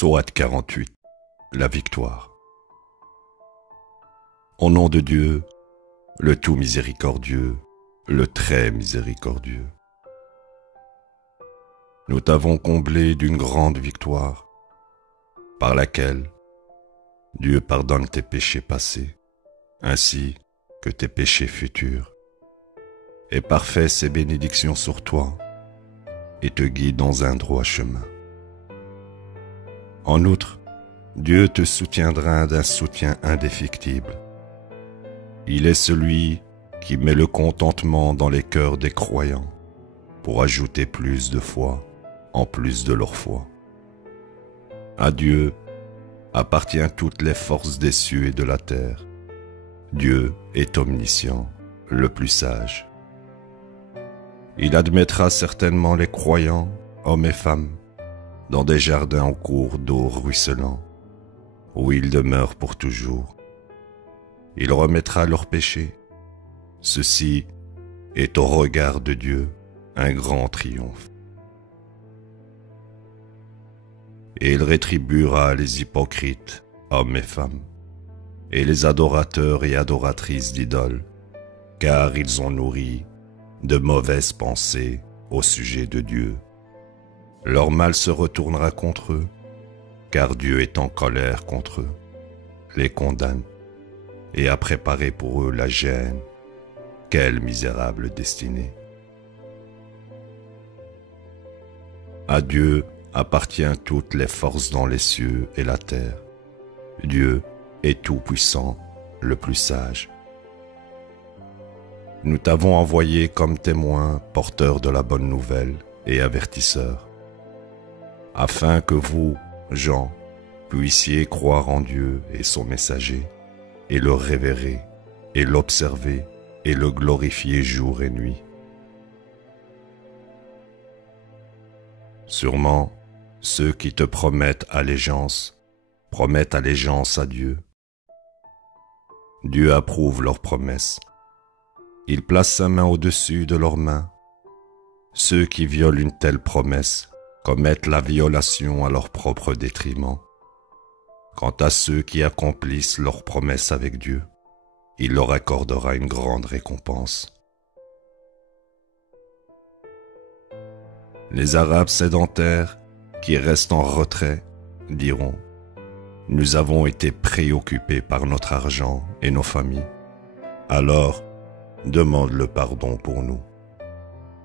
Sourate 48. La victoire. Au nom de Dieu, le tout miséricordieux, le très miséricordieux. Nous t'avons comblé d'une grande victoire, par laquelle Dieu pardonne tes péchés passés, ainsi que tes péchés futurs, et parfait ses bénédictions sur toi, et te guide dans un droit chemin. En outre, Dieu te soutiendra d'un soutien indéfectible. Il est celui qui met le contentement dans les cœurs des croyants pour ajouter plus de foi en plus de leur foi. À Dieu appartient toutes les forces des cieux et de la terre. Dieu est omniscient, le plus sage. Il admettra certainement les croyants, hommes et femmes, dans des jardins au cours d'eau ruisselants, où ils demeurent pour toujours. Il remettra leurs péchés. Ceci est au regard de Dieu un grand triomphe. Et il rétribuera les hypocrites, hommes et femmes, et les adorateurs et adoratrices d'idoles, car ils ont nourri de mauvaises pensées au sujet de Dieu. Leur mal se retournera contre eux, car Dieu est en colère contre eux, les condamne et a préparé pour eux la gêne. Quelle misérable destinée! À Dieu appartient toutes les forces dans les cieux et la terre. Dieu est tout-puissant, le plus sage. Nous t'avons envoyé comme témoin, porteur de la bonne nouvelle et avertisseur, afin que vous, gens, puissiez croire en Dieu et son messager, et le révérer, et l'observer, et le glorifier jour et nuit. Sûrement, ceux qui te promettent allégeance à Dieu. Dieu approuve leurs promesses. Il place sa main au-dessus de leurs mains. Ceux qui violent une telle promesse commettent la violation à leur propre détriment. Quant à ceux qui accomplissent leurs promesses avec Dieu, il leur accordera une grande récompense. Les Arabes sédentaires qui restent en retrait diront: nous avons été préoccupés par notre argent et nos familles. Alors, demande le pardon pour nous.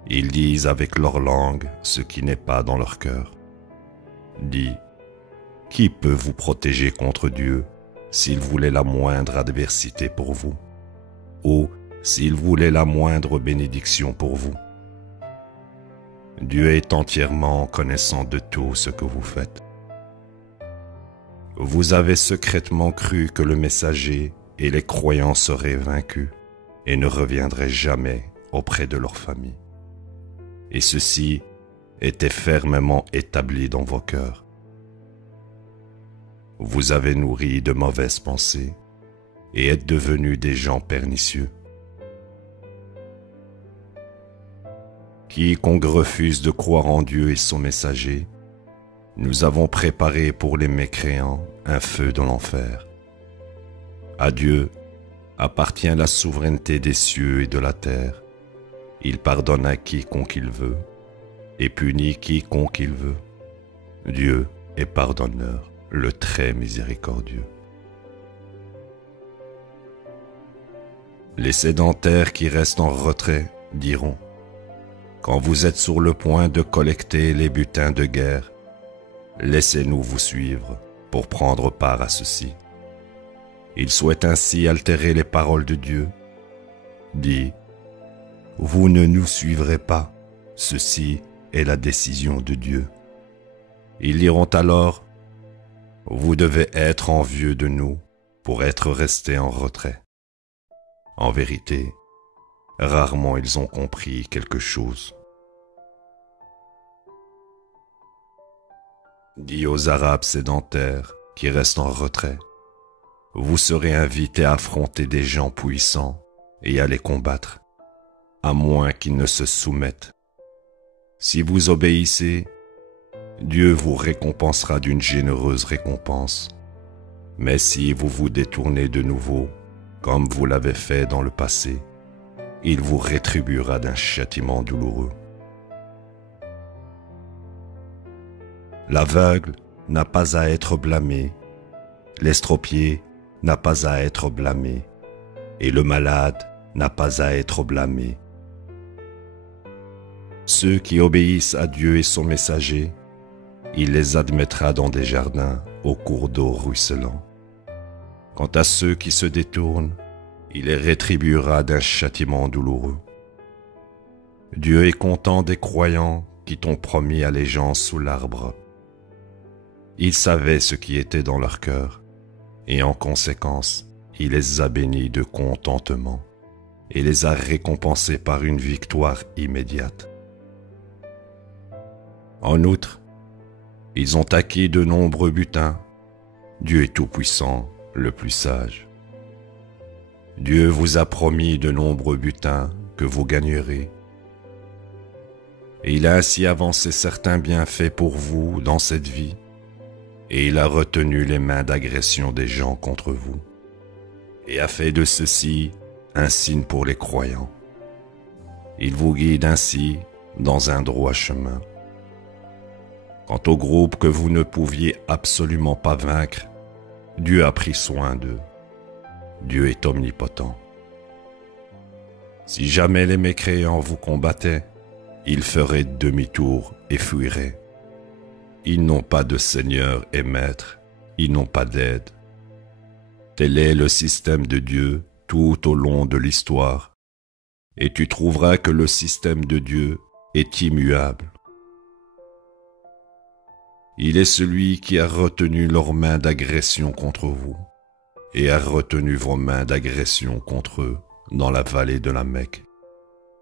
Ils disent avec leur langue ce qui n'est pas dans leur cœur. Dis: qui peut vous protéger contre Dieu s'il voulait la moindre adversité pour vous, ou s'il voulait la moindre bénédiction pour vous? Dieu est entièrement connaissant de tout ce que vous faites. Vous avez secrètement cru que le messager et les croyants seraient vaincus et ne reviendraient jamais auprès de leur famille. Et ceci était fermement établi dans vos cœurs. Vous avez nourri de mauvaises pensées et êtes devenus des gens pernicieux. Quiconque refuse de croire en Dieu et son messager, nous avons préparé pour les mécréants un feu de l'enfer. À Dieu appartient la souveraineté des cieux et de la terre. Il pardonne à quiconque il veut et punit quiconque il veut. Dieu est pardonneur, le très miséricordieux. Les sédentaires qui restent en retrait diront: quand vous êtes sur le point de collecter les butins de guerre, laissez-nous vous suivre pour prendre part à ceci. Ils souhaitent ainsi altérer les paroles de Dieu. Dis: vous ne nous suivrez pas, ceci est la décision de Dieu. Ils diront alors: vous devez être envieux de nous pour être restés en retrait. En vérité, rarement ils ont compris quelque chose. Dis aux Arabes sédentaires qui restent en retrait: vous serez invités à affronter des gens puissants et à les combattre, à moins qu'ils ne se soumettent. Si vous obéissez, Dieu vous récompensera d'une généreuse récompense. Mais si vous vous détournez de nouveau, comme vous l'avez fait dans le passé, il vous rétribuera d'un châtiment douloureux. L'aveugle n'a pas à être blâmé, l'estropié n'a pas à être blâmé, et le malade n'a pas à être blâmé. Ceux qui obéissent à Dieu et son messager, il les admettra dans des jardins aux cours d'eau ruisselants. Quant à ceux qui se détournent, il les rétribuera d'un châtiment douloureux. Dieu est content des croyants qui t'ont promis allégeance sous l'arbre. Il savait ce qui était dans leur cœur, et en conséquence, il les a bénis de contentement et les a récompensés par une victoire immédiate. En outre, ils ont acquis de nombreux butins. Dieu est tout-puissant, le plus sage. Dieu vous a promis de nombreux butins que vous gagnerez. Et il a ainsi avancé certains bienfaits pour vous dans cette vie, et il a retenu les mains d'agression des gens contre vous, et a fait de ceci un signe pour les croyants. Il vous guide ainsi dans un droit chemin. Quant au groupe que vous ne pouviez absolument pas vaincre, Dieu a pris soin d'eux. Dieu est omnipotent. Si jamais les mécréants vous combattaient, ils feraient demi-tour et fuiraient. Ils n'ont pas de seigneur et maître, ils n'ont pas d'aide. Tel est le système de Dieu tout au long de l'histoire, et tu trouveras que le système de Dieu est immuable. Il est celui qui a retenu leurs mains d'agression contre vous, et a retenu vos mains d'agression contre eux dans la vallée de la Mecque.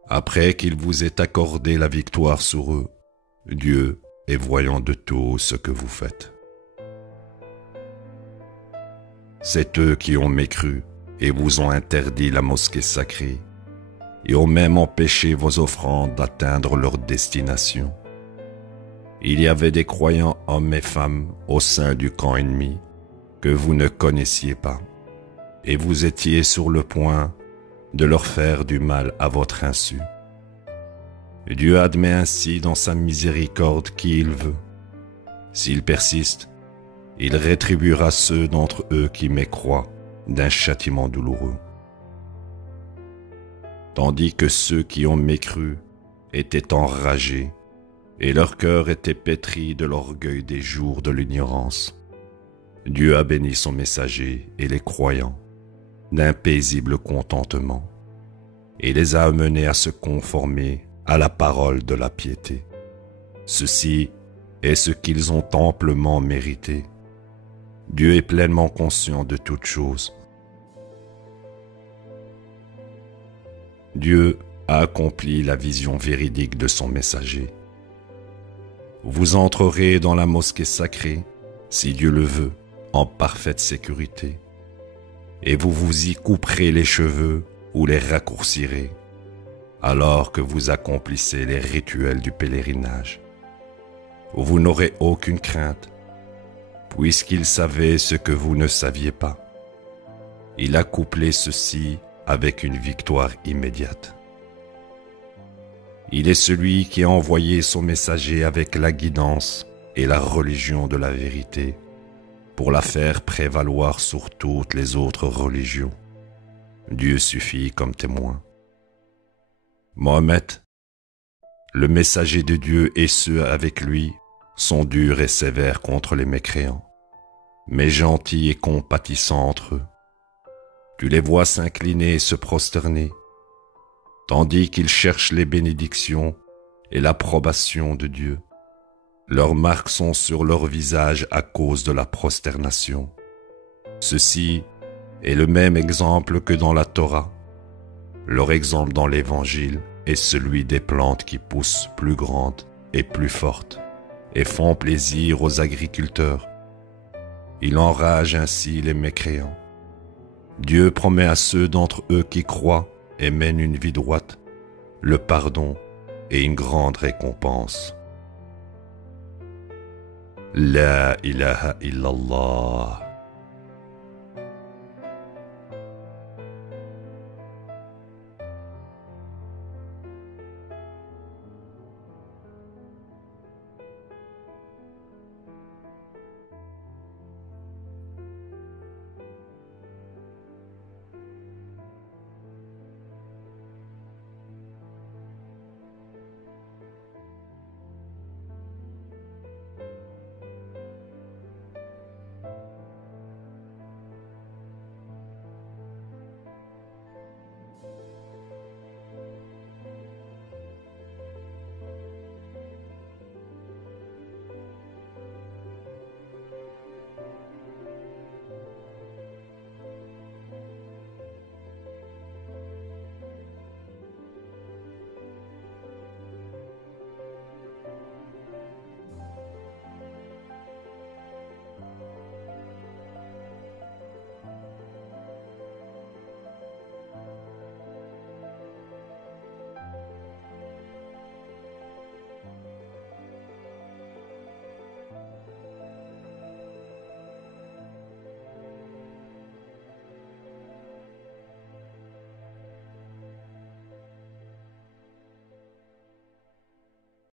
Après qu'il vous ait accordé la victoire sur eux, Dieu est voyant de tout ce que vous faites. C'est eux qui ont mécru et vous ont interdit la mosquée sacrée, et ont même empêché vos offrandes d'atteindre leur destination. Il y avait des croyants hommes et femmes au sein du camp ennemi que vous ne connaissiez pas, et vous étiez sur le point de leur faire du mal à votre insu. Dieu admet ainsi dans sa miséricorde qui il veut. S'il persiste, il rétribuera ceux d'entre eux qui mécroient d'un châtiment douloureux. Tandis que ceux qui ont mécru étaient enragés, et leur cœur était pétri de l'orgueil des jours de l'ignorance, Dieu a béni son messager et les croyants d'un paisible contentement, et les a amenés à se conformer à la parole de la piété. Ceci est ce qu'ils ont amplement mérité. Dieu est pleinement conscient de toutes choses. Dieu a accompli la vision véridique de son messager. Vous entrerez dans la mosquée sacrée, si Dieu le veut, en parfaite sécurité, et vous vous y couperez les cheveux ou les raccourcirez, alors que vous accomplissez les rituels du pèlerinage. Vous n'aurez aucune crainte, puisqu'il savait ce que vous ne saviez pas. Il a couplé ceci avec une victoire immédiate. Il est celui qui a envoyé son messager avec la guidance et la religion de la vérité pour la faire prévaloir sur toutes les autres religions. Dieu suffit comme témoin. Mohammed, le messager de Dieu et ceux avec lui sont durs et sévères contre les mécréants, mais gentils et compatissants entre eux. Tu les vois s'incliner et se prosterner, tandis qu'ils cherchent les bénédictions et l'approbation de Dieu. Leurs marques sont sur leur visage à cause de la prosternation. Ceci est le même exemple que dans la Torah. Leur exemple dans l'Évangile est celui des plantes qui poussent plus grandes et plus fortes et font plaisir aux agriculteurs. Il enrage ainsi les mécréants. Dieu promet à ceux d'entre eux qui croient et mènent une vie droite le pardon et une grande récompense. La ilaha illallah.